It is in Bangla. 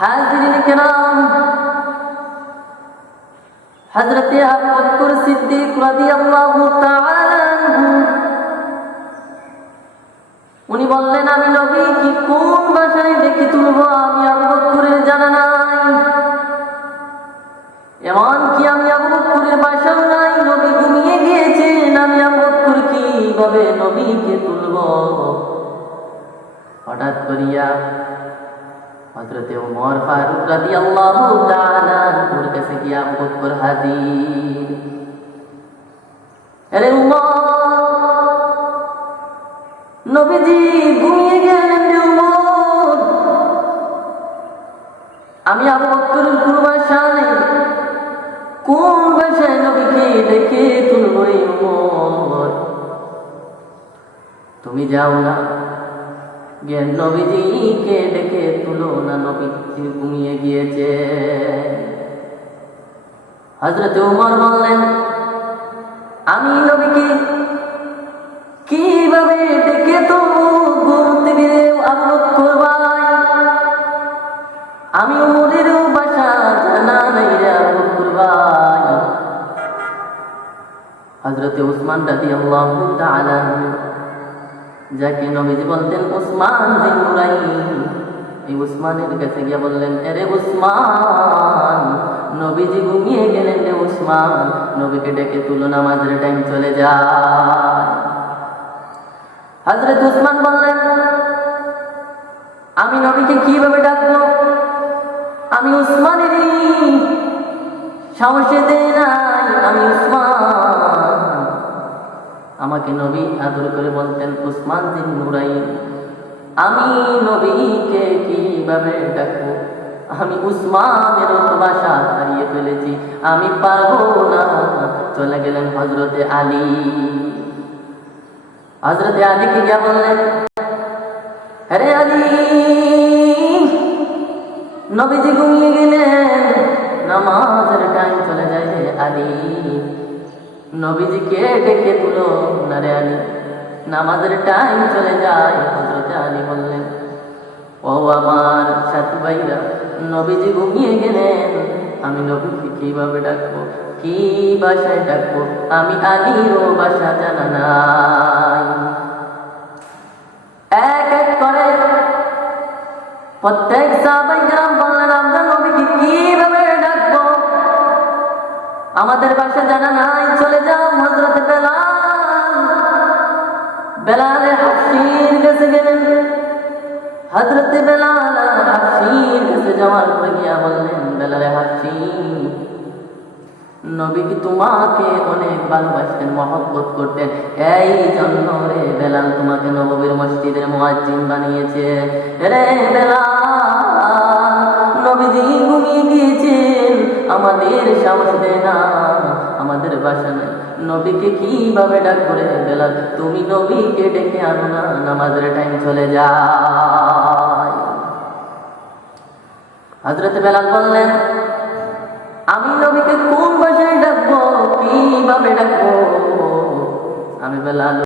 হাজিরিন কিরাম, হযরত আবু বকর সিদ্দিক রাদিয়াল্লাহু তাআলা আনহু উনি বললেন, আমি নবী কি কোন ভাষায় ডেকে তুলব আমি আবু বকরের জানা নাই। এমন কি আমি আবু বকরের ভাষাও নাই, নবী ঘুমিয়ে গিয়েছেন, আমি আবু বকর কিভাবে নবীকে তুলব। হঠাৎ করিয়া হযরত ওমর ফারুক রাদিয়াল্লাহু তাআলা ওর কাছে গিয়ে আবু বকর হাজির। আরে ওমর, নবীজি ঘুমিয়ে গেলেন রে ওমর, আমি আবু বকরের কোনো ভাষা নেই, কোন ভাষায় নবীকে ডেকে তুলব রে ওমর। তুমি যাও না, গিয়ে নবীজিকে ডেকে তুলো না, নবীজি ঘুমিয়ে গিয়েছে। হযরত ওমর বললেন, আমি নবীকে কিভাবে ডেকে তুলবো ঘুম থেকে আবু বকর ভাই, আমি ওমরেরও ভাষা জানা নাই রে আবু বকর ভাই। হযরত উসমান রাদিয়াল্লাহু তাআলা যাকে নবীজি বলতেন উসমান বিন নুরাইন, এই উসমানের কাছে গিয়ে বললেন, আরে উসমান, নবীজি ঘুমিয়ে গেলেন রে উসমান, নবীকে ডেকে তুলো, নামাজের টাইম চলে যায়। হযরত উসমান বললেন, আমি নবীকে কিভাবে ডাকবো, আমি উসমানেরই সাহসে দেয় নাই, আমি উসমান। আমাকে নবী আদর করে বলতেন উসমান বিন নুরাইন, আমি নবীকে কিভাবে ডাকবো, আমি উসমানের ভাষা হারিয়ে ফেলেছি, আমি পারবো না। চলে গেলেন হযরতে আলী। হযরতে আলীকে গিয়ে বললেন, আরে আলী, নবীজি ঘুমিয়ে গেলেন, নামাজের টাইম চলে যায় রে আলী, নবীজিকে ডেকে তুলো না রে আলী, নামাজের টাইম চলে যায়। হযরতে আলী বললেন, ও আমার সাথী ভাইরা, নবীজি ঘুমিয়ে গেলেন, আমি নবীকে কিভাবে ডাকবো, কি ভাষায় ডাকবো, আমি আলীরও ভাষা জানা নাই। এক এক করে প্রত্যেক সাহাবায়ে কেরাম বললেন, আমরা নবীকে কিভাবে ডাকবো, আমাদের ভাষা জানা নাই। চলে যাও হযরত বেলাল হাফসির কাছে গেলেন। হযরত বেলাল হাফসির কাছে যাওয়ার পরে গিয়া বললেন, বেলাল হাফসি, নবী কি তোমাকে অনেক ভালোবাসতেন, মহব্বত করতেন, এই জন্য রে বেলাল তোমাকে নববীর মসজিদের মুয়াজ্জিন বানিয়েছে। রে বেলাল, নবীজি ঘুমিয়ে গিয়েছেন, আমাদের সাহস দেয় না, আমাদের ভাষা নাই, নবীকে কিভাবে ডাকবো রে বেলাল, তুমি নবীকে ডেকে আনো না, নামাজের টাইম চলে যায়। হযরত বেলাল বললেন, আমি নবীকে কোন ভাষায় ডাকবো, কিভাবে ডাকবো, আমি বেলাল